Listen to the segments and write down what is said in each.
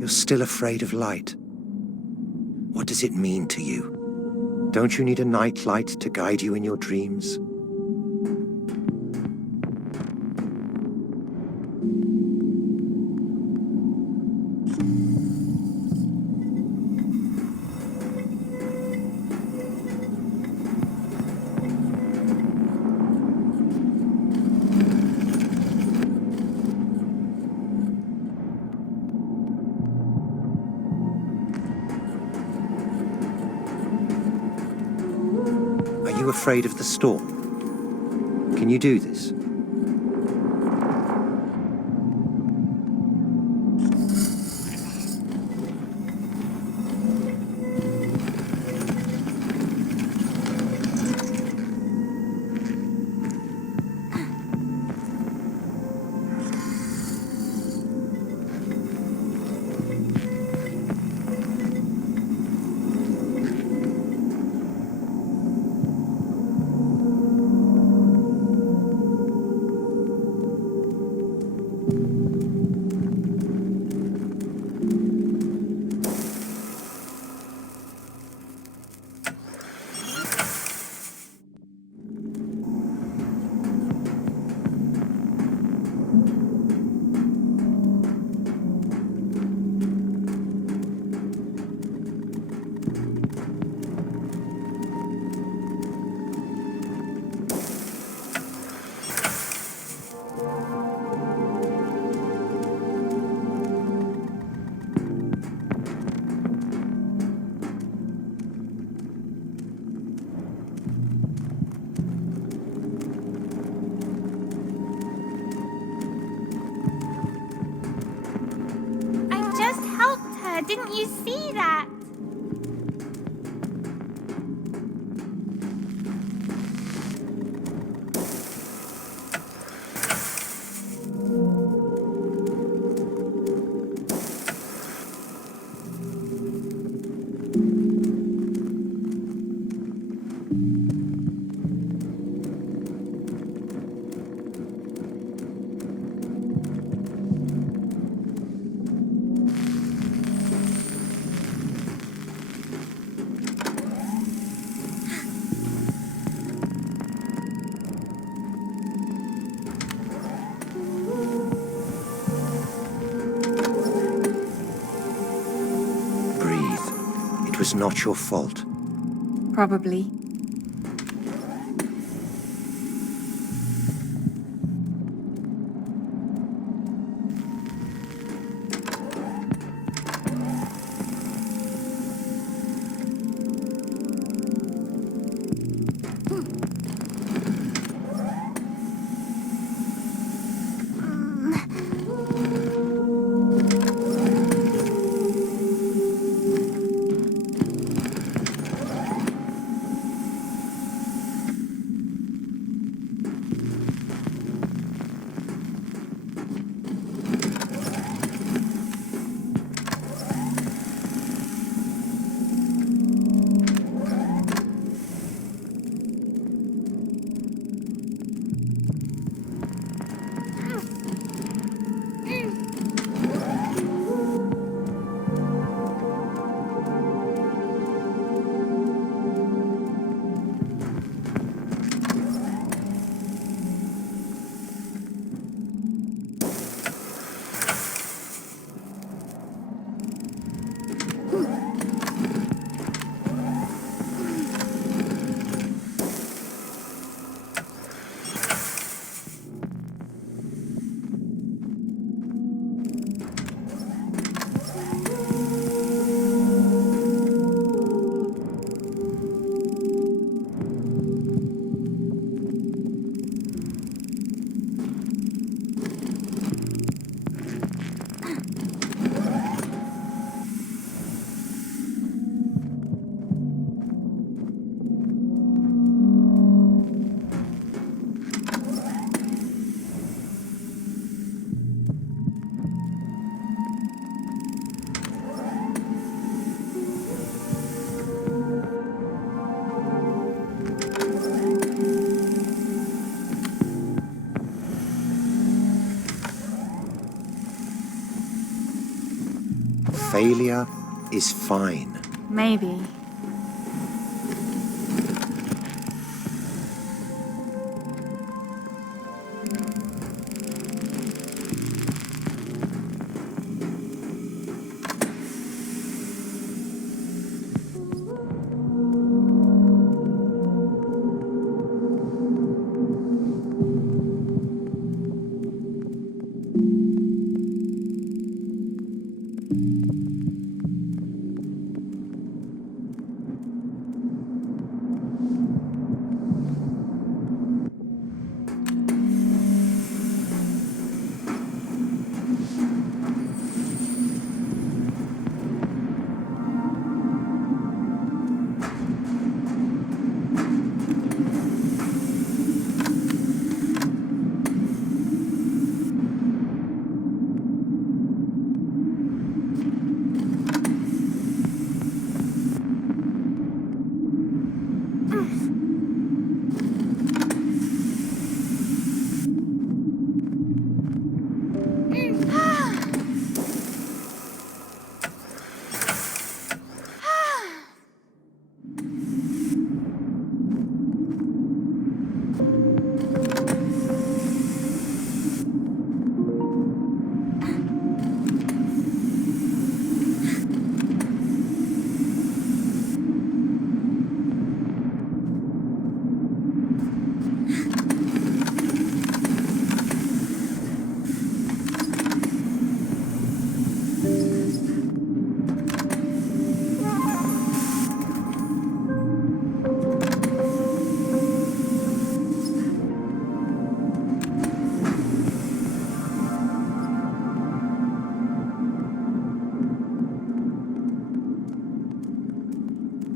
You're still afraid of light. What does it mean to you? Don't you need a nightlight to guide you in your dreams? Are you afraid of the storm? Can you do this? Didn't you see that? It was not your fault. Probably. Failure is fine. Maybe.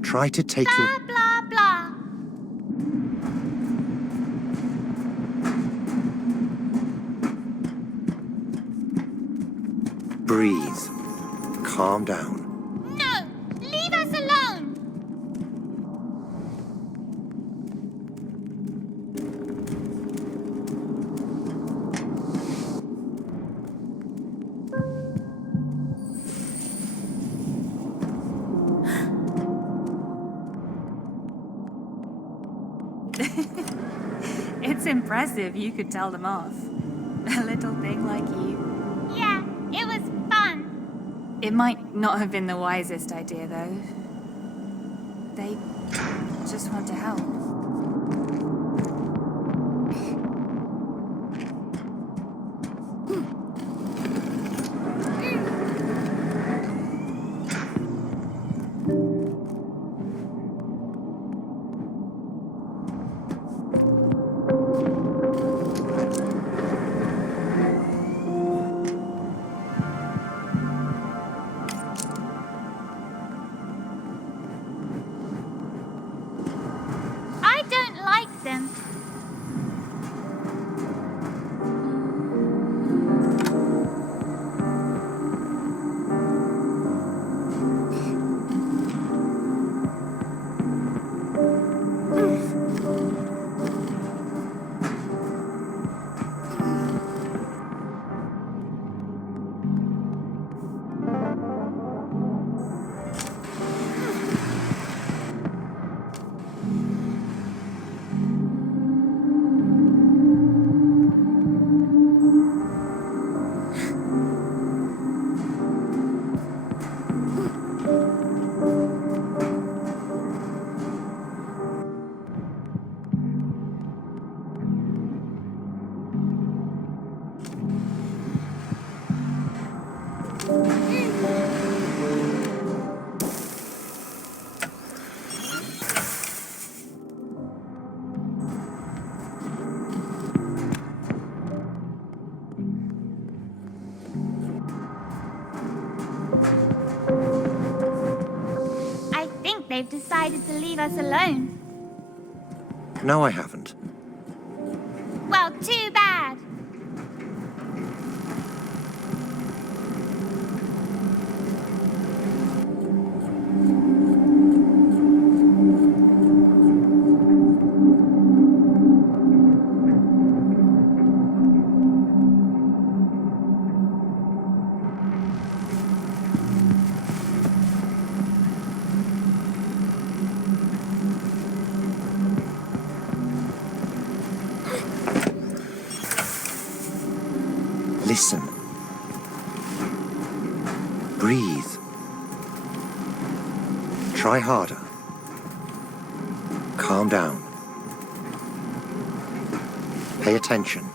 Try to take your... Blah, blah. Breathe. Calm down. No! Leave us alone! It's impressive you could tell them off. A little thing like you. Yeah, it was fun. It might not have been the wisest idea, though. They just want to help. I don't like them. I think they've decided to leave us alone. No, I haven't. Well, too bad. Listen. Breathe. Try harder. Calm down. Pay attention.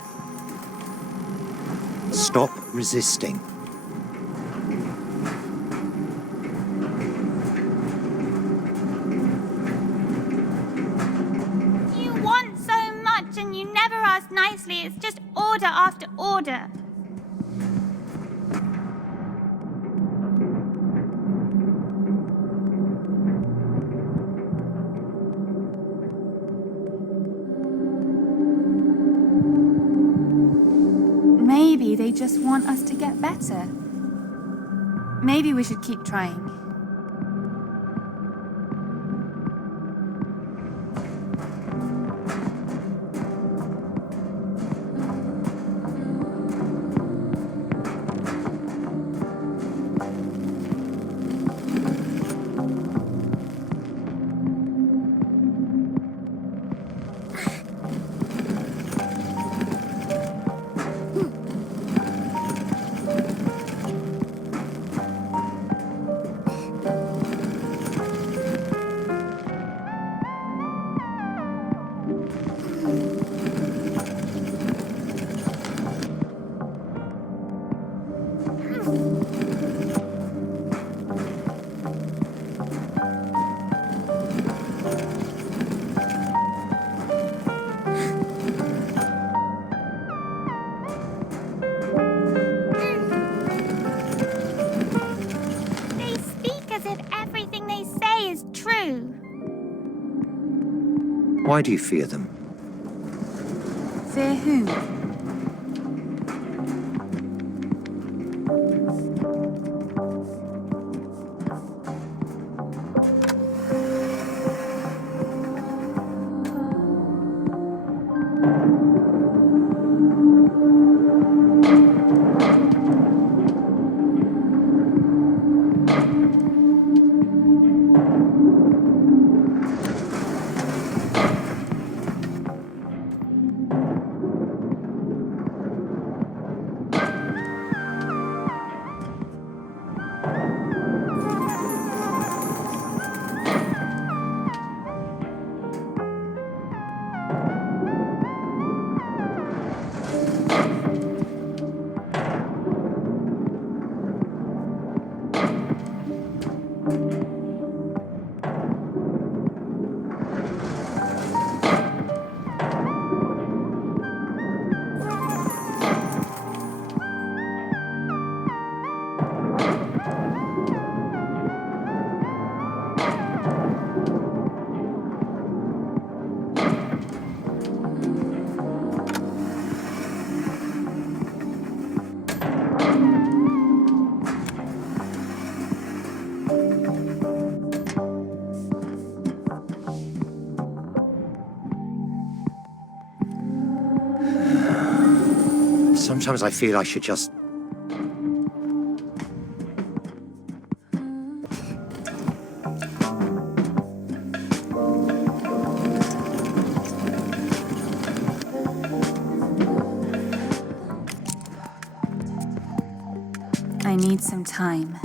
Stop resisting. You want so much and you never ask nicely. It's just order after order. Maybe they just want us to get better. Maybe we should keep trying. They speak as if everything they say is true. Why do you fear them? Fear whom? Sometimes I feel I should just... I need some time.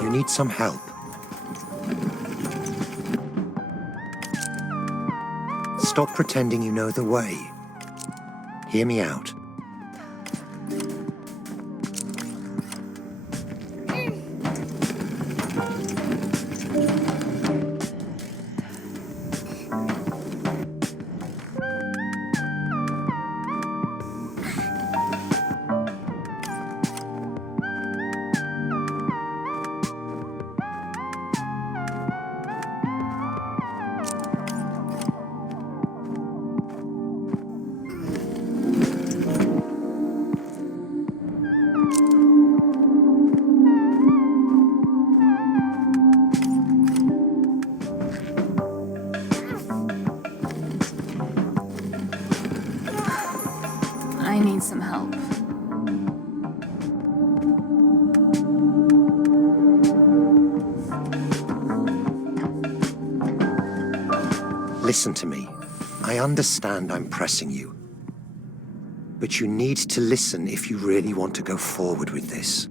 You need some help. Stop pretending you know the way. Hear me out. I need some help. Listen to me. I understand I'm pressing you. But you need to listen if you really want to go forward with this.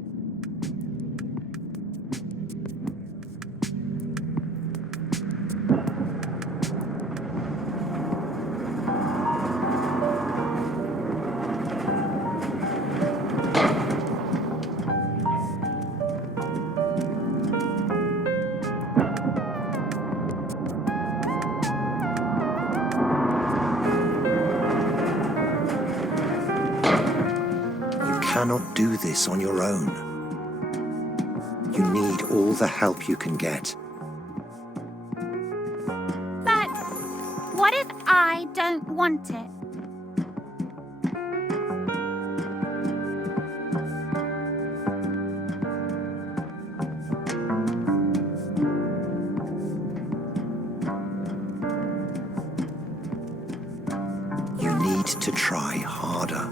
You cannot do this on your own. You need all the help you can get. But what if I don't want it? You need to try harder.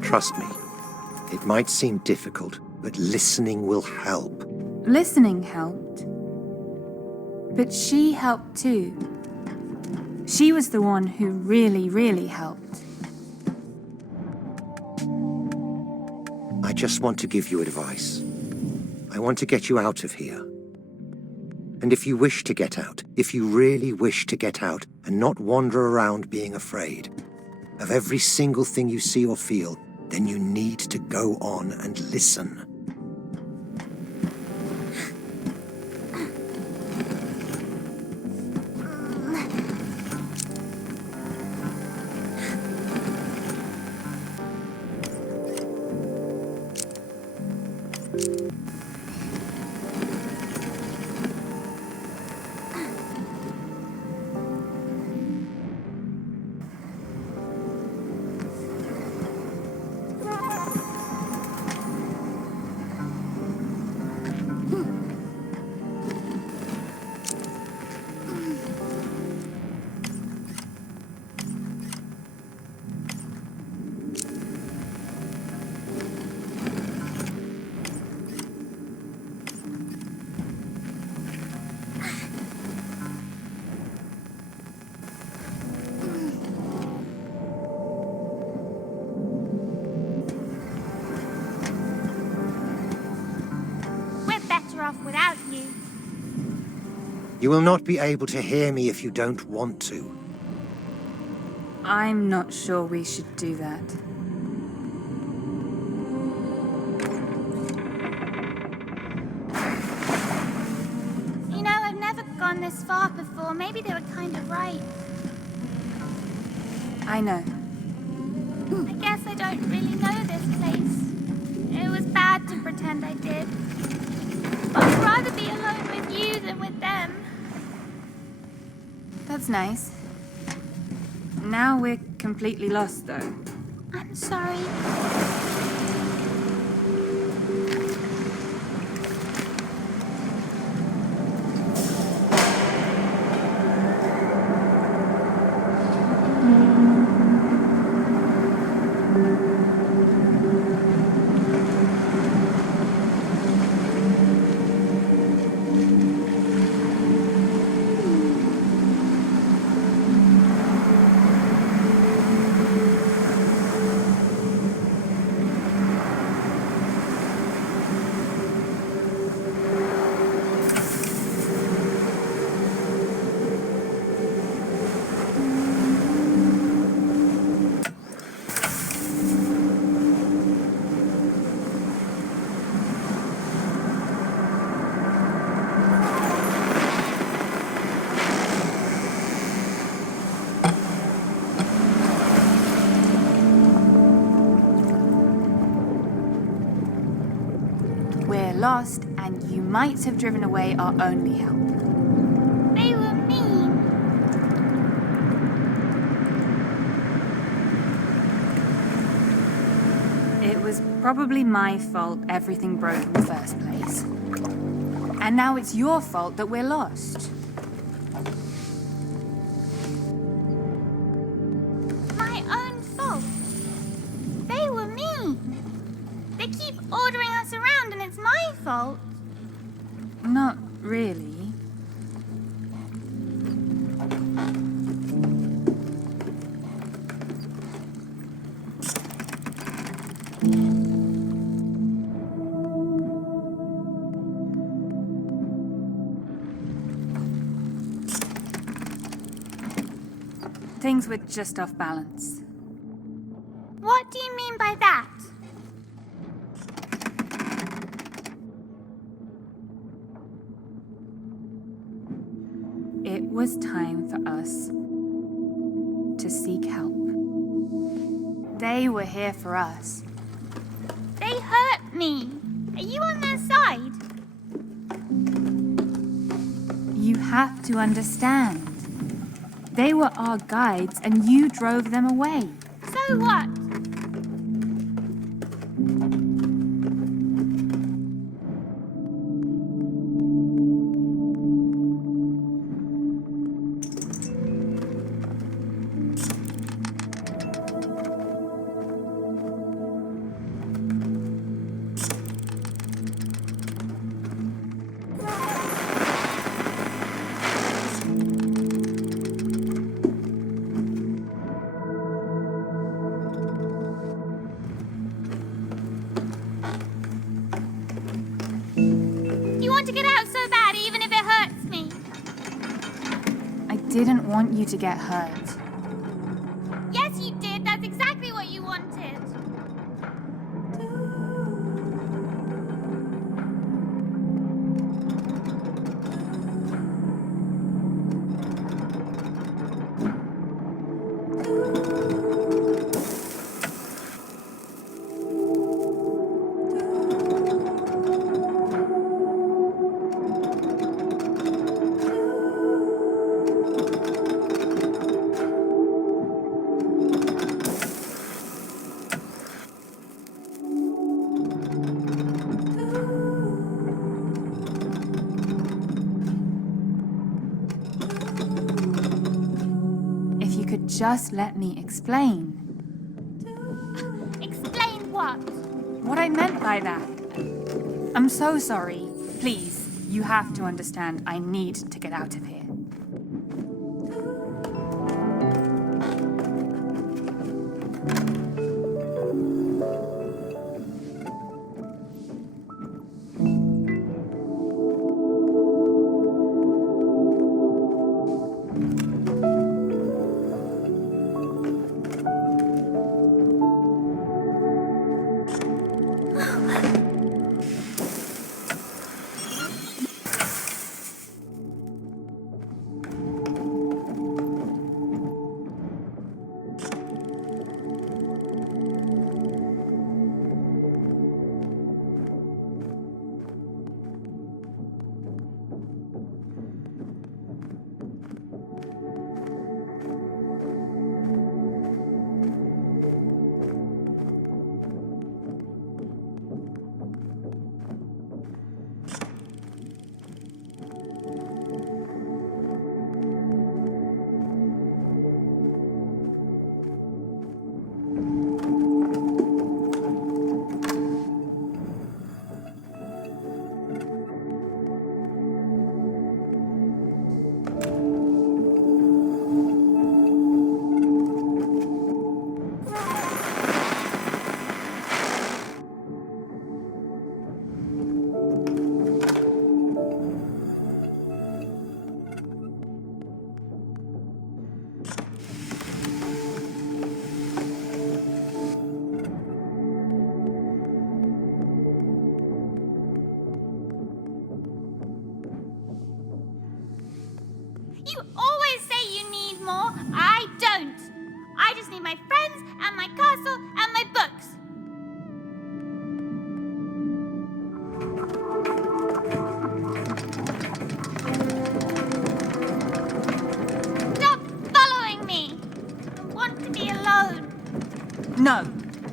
Trust me, it might seem difficult, but listening will help. Listening helped. But she helped too. She was the one who really, really helped. I just want to give you advice. I want to get you out of here. And if you wish to get out, if you really wish to get out and not wander around being afraid of every single thing you see or feel, then you need to go on and listen. Off without you. You will not be able to hear me if you don't want to. I'm not sure we should do that. You know, I've never gone this far before. Maybe they were kind of right. I know. I guess I don't really know this place. It was bad to pretend I did. I'd rather be alone with you than with them. That's nice. Now we're completely lost, though. I'm sorry. lost, and you might have driven away our only help. They were mean. It was probably my fault everything broke in the first place. And now it's your fault that we're lost. My own fault. They were mean. They keep ordering us around and it's my fault. Not really. Things were just off balance. What do you mean by that? It was time for us to seek help. They were here for us. They hurt me. Are you on their side? You have to understand. They were our guides and you drove them away. So what? You want to get out so bad, even if it hurts me. I didn't want you to get hurt. Yes, you did. That's exactly what you wanted. If you could just let me explain. Explain what? What I meant by that. I'm so sorry. Please, you have to understand I need to get out of here.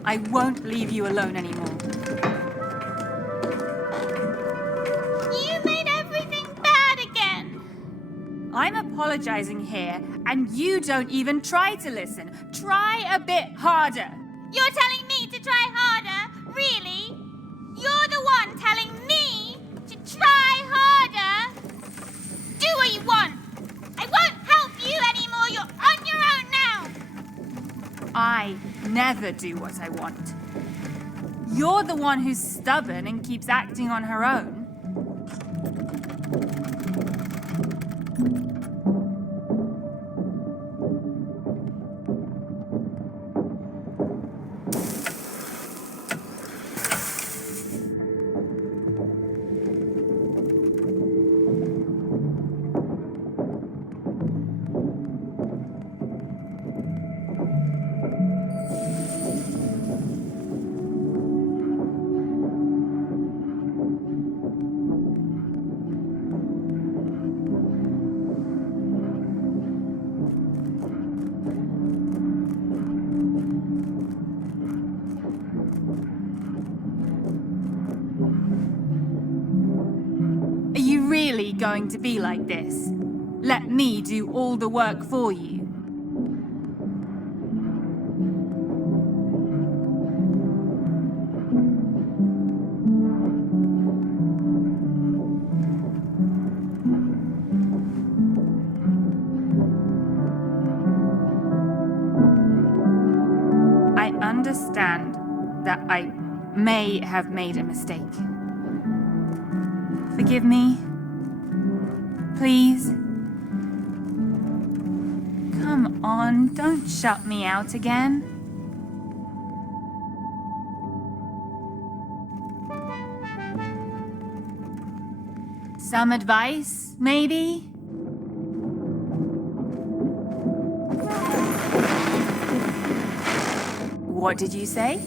I won't leave you alone anymore. You made everything bad again. I'm apologizing here, and you don't even try to listen. Try a bit harder. You're telling me to try harder? Really? You're the one telling me to try harder? Do what you want. I won't help you anymore. You're on your own now. I never do what I want. You're the one who's stubborn and keeps acting on her own. Going to be like this. Let me do all the work for you. I understand that I may have made a mistake. Forgive me. Please. Come on, don't shut me out again. Some advice, maybe? What did you say?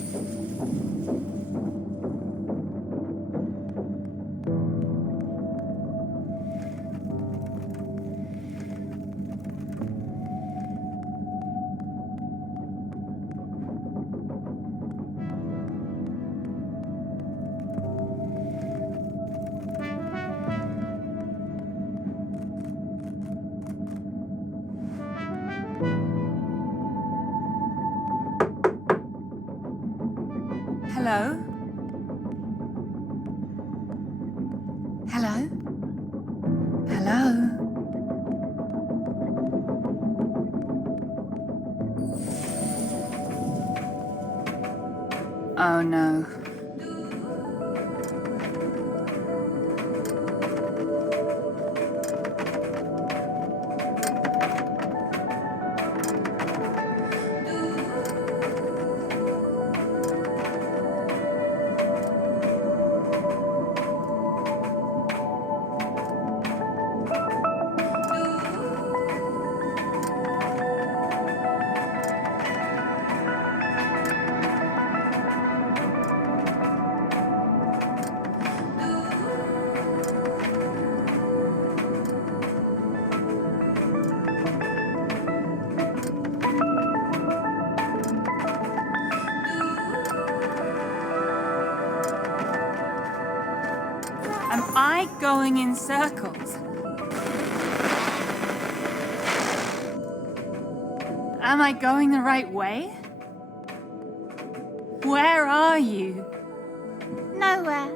Hello? Hello? Hello? Oh no. Am I going in circles? Am I going the right way? Where are you? Nowhere.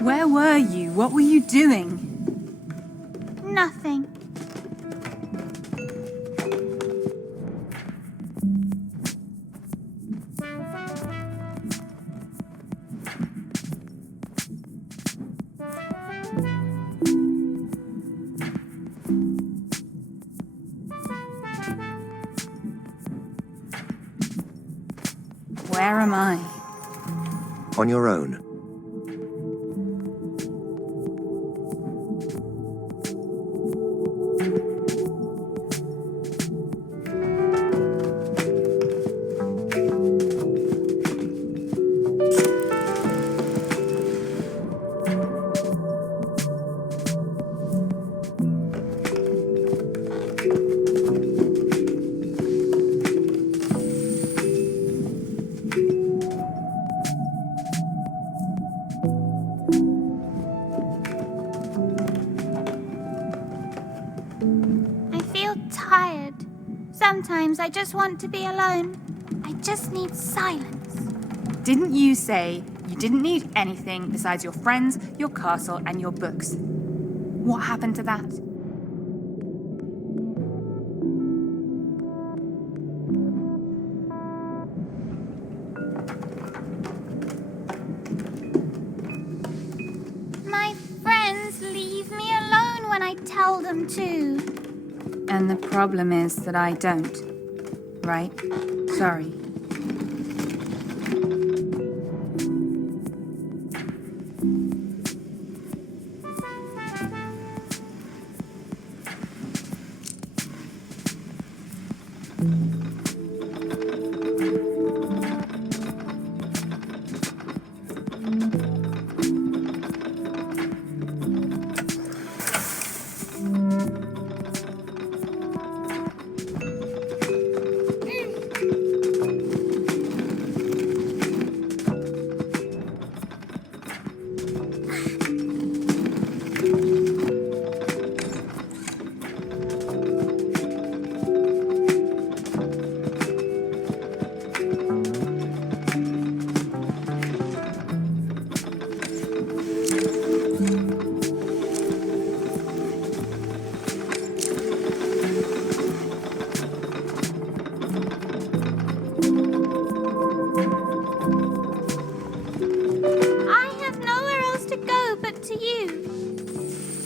Where were you? What were you doing? Nothing. Where am I? On your own. sometimes I just want to be alone. I just need silence. Didn't you say you didn't need anything besides your friends, your castle, and your books? What happened to that? My friends leave me alone when I tell them to. And the problem is that I don't. Right? Sorry.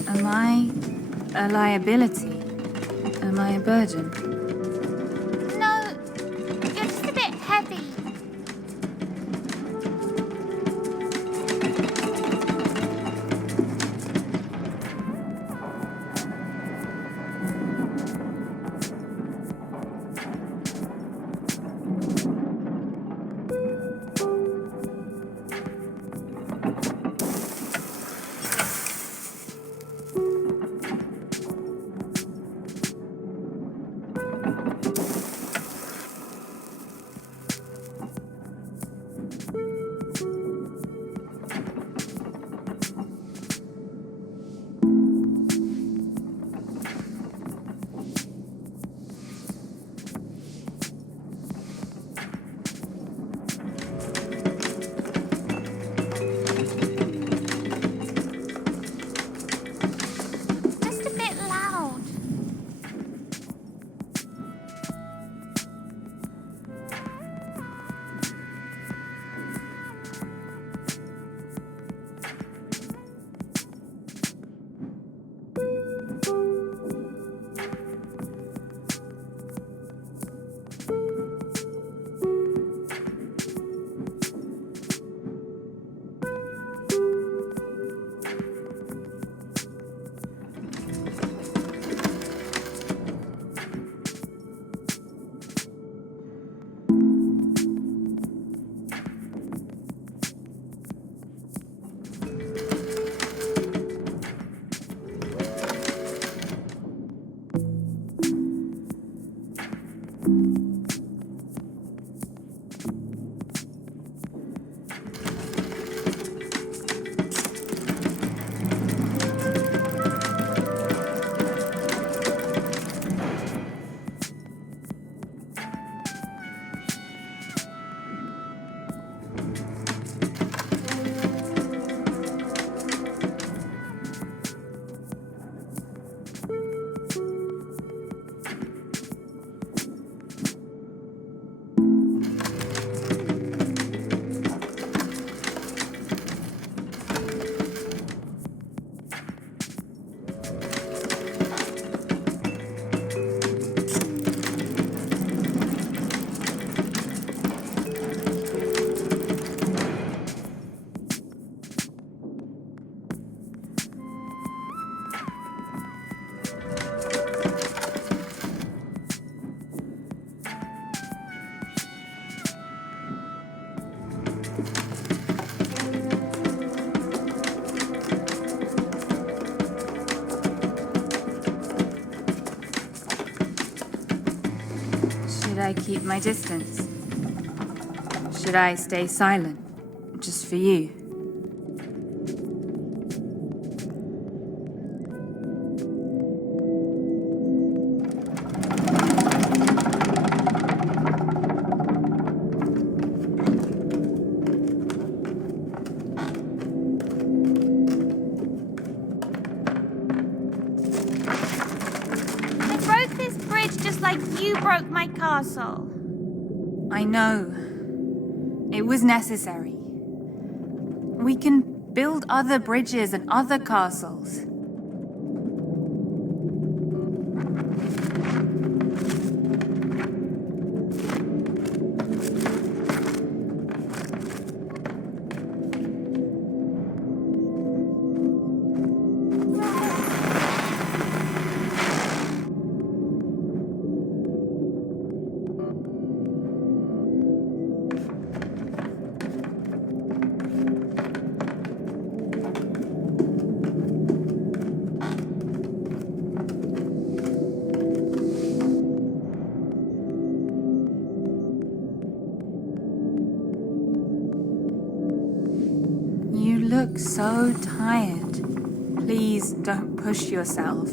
Am I a liability? Am I a burden? No, you're just a bit heavy. Should I keep my distance? Should I stay silent, just for you? castle. I know. It was necessary. We can build other bridges and other castles. You look so tired. Please don't push yourself.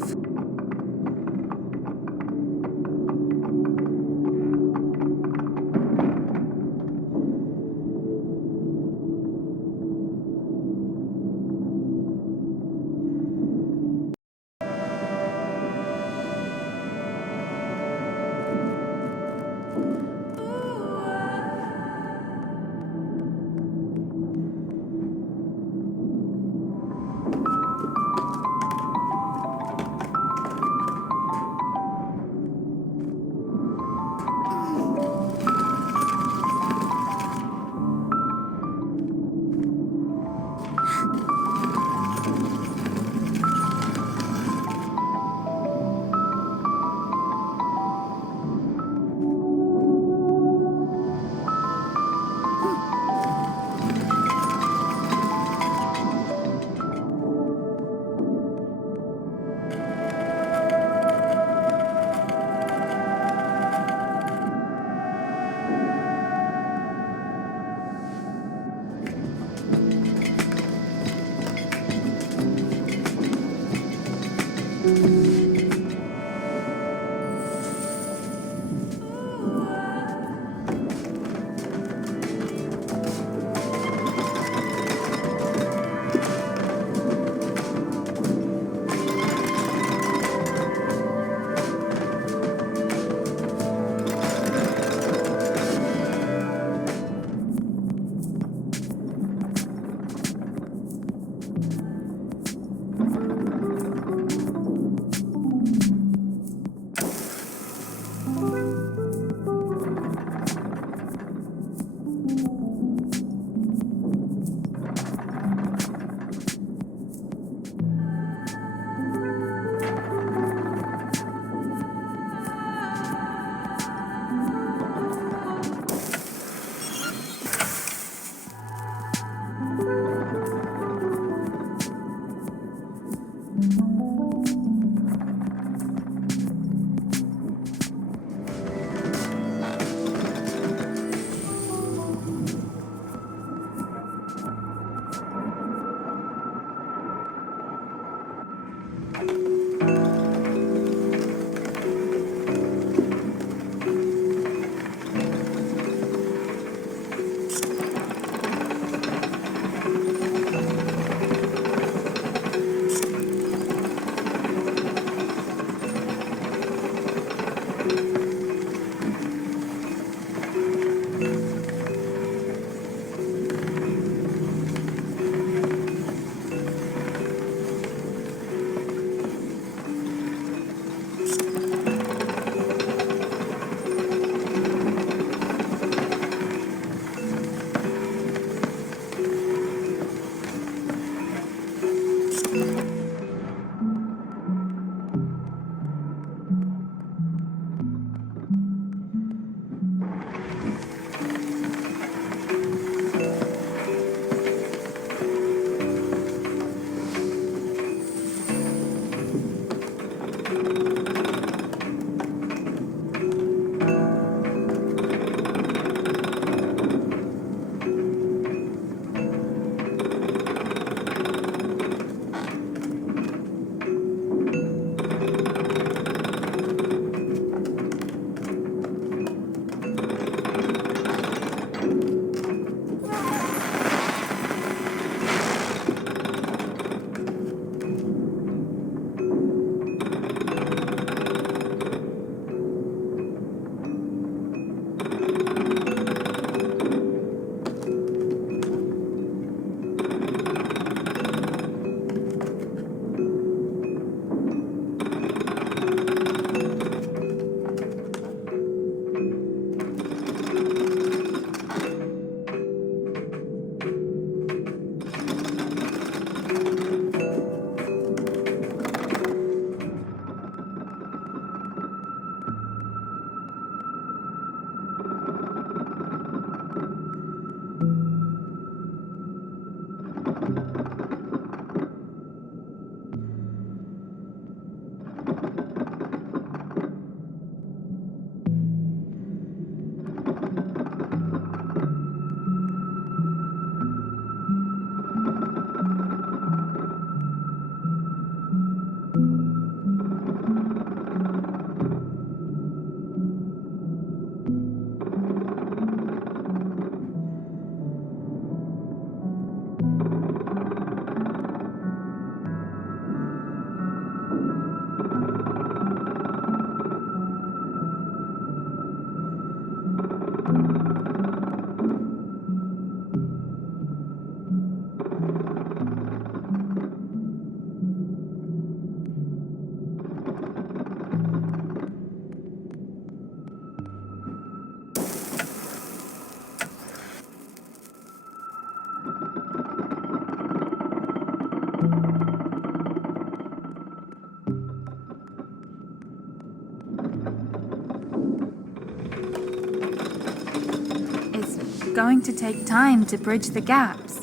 It's going to take time to bridge the gaps.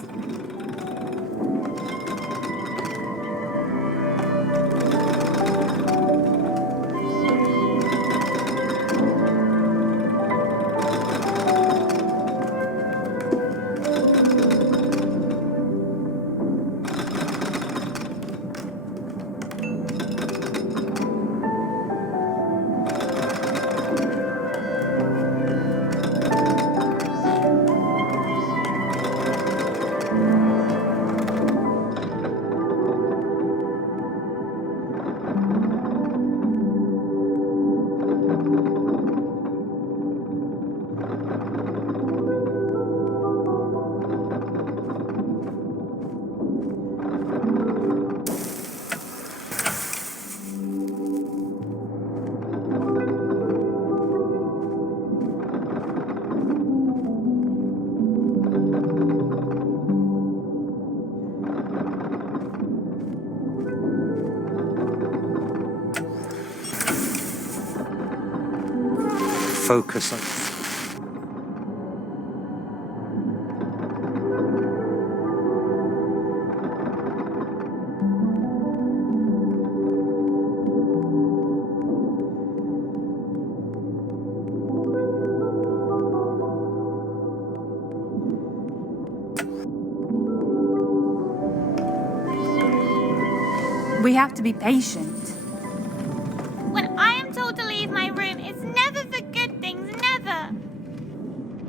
Focus on... We have to be patient. When I am told to leave my room, it's never for good things, never.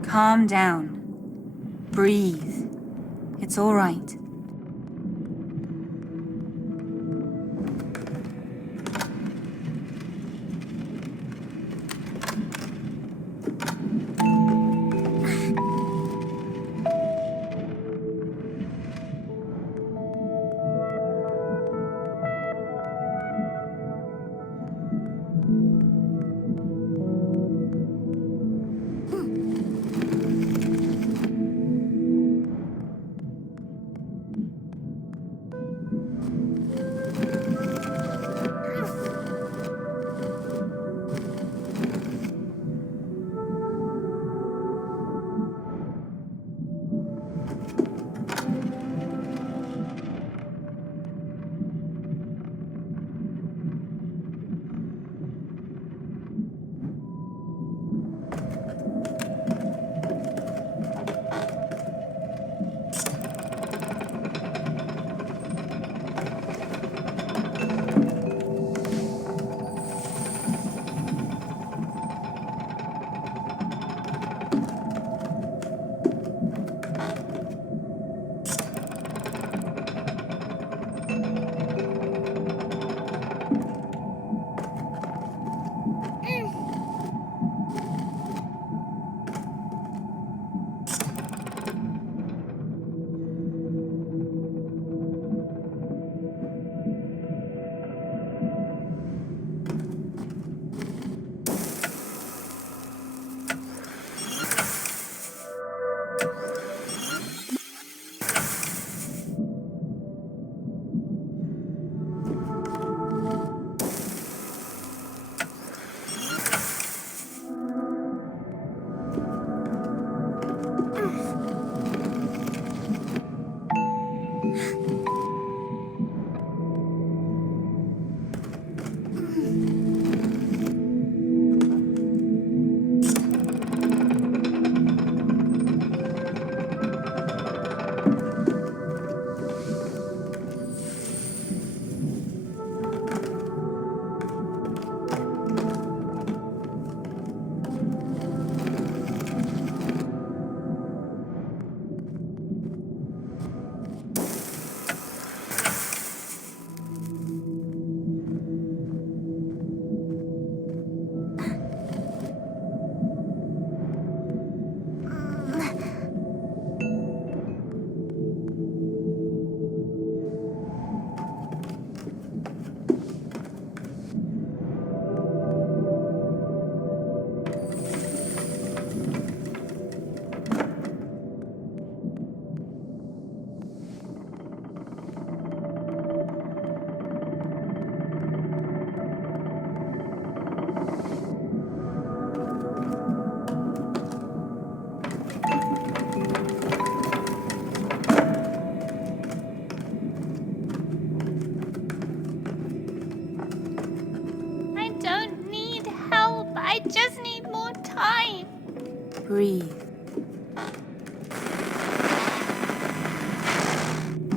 Calm down. Breathe. It's all right.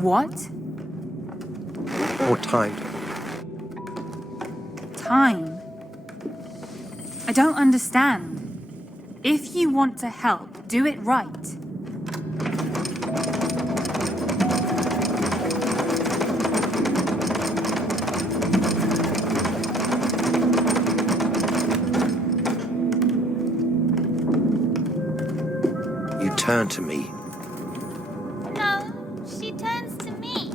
what? More time. Time? I don't understand. If you want to help, do it right. You turn to me. No, she turns to me.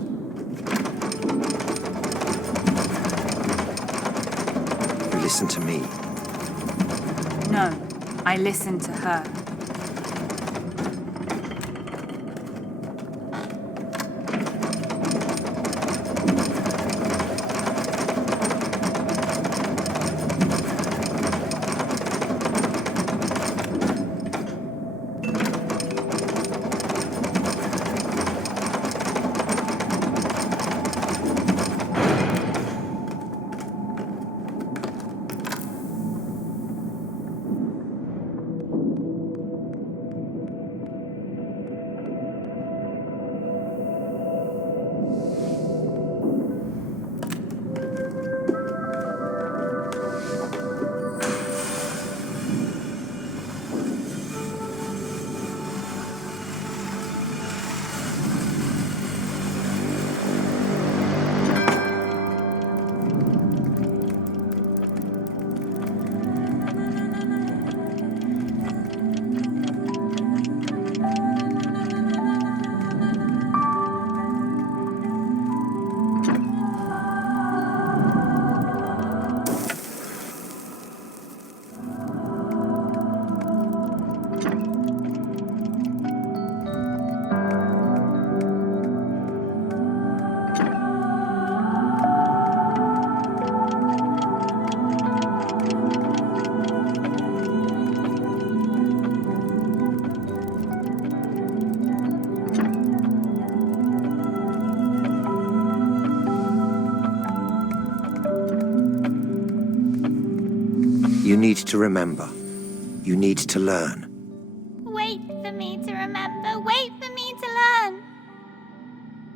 You listen to me. No, I listen to her. You need to remember. You need to learn.